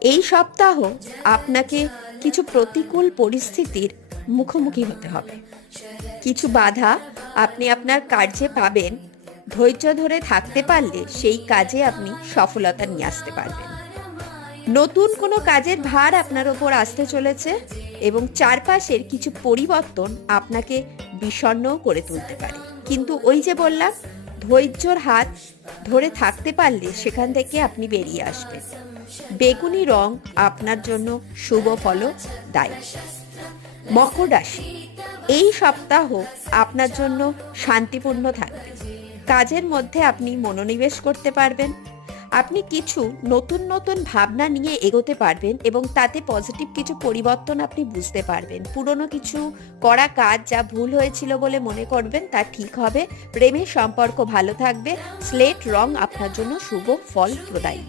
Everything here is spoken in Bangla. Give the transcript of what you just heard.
এই সপ্তাহ আপনাকে কিছু প্রতিকূল পরিস্থিতির মুখোমুখি হতে হবে। কিছু বাধা আপনি আপনার কার্যে পাবেন। ধৈর্য ধরে থাকতে পারলে সেই কাজে আপনি সফলতা নিয়ে আসতে পারবেন। নতুন কোনো কাজের ভার আপনার ওপর আসতে চলেছে এবং চারপাশের কিছু পরিবর্তন আপনাকে বিষণ্ণও করে তুলতে পারে। কিন্তু ওই যে বললাম, ধৈর্যর হাত ধরে থাকতে পারলে সেখান থেকে আপনি বেরিয়ে আসবেন। বেগুনি রং আপনার জন্য শুভ ফলদায়ী। মকর রাশি, এই সপ্তাহ আপনার জন্য শান্তিপূর্ণ থাকবে। কাজের মধ্যে আপনি মনোনিবেশ করতে পারবেন। আপনি কিছু নতুন নতুন ভাবনা নিয়ে এগোতে পারবেন এবং তাতে পজিটিভ কিছু পরিবর্তন আপনি বুঝতে পারবেন। পুরনো কিছু করা কাজ যা ভুল হয়েছিল বলে মনে করবেন তা ঠিক হবে। প্রেমের সম্পর্ক ভালো থাকবে। স্লেট রং আপনার জন্য শুভ ফল প্রদায়ী।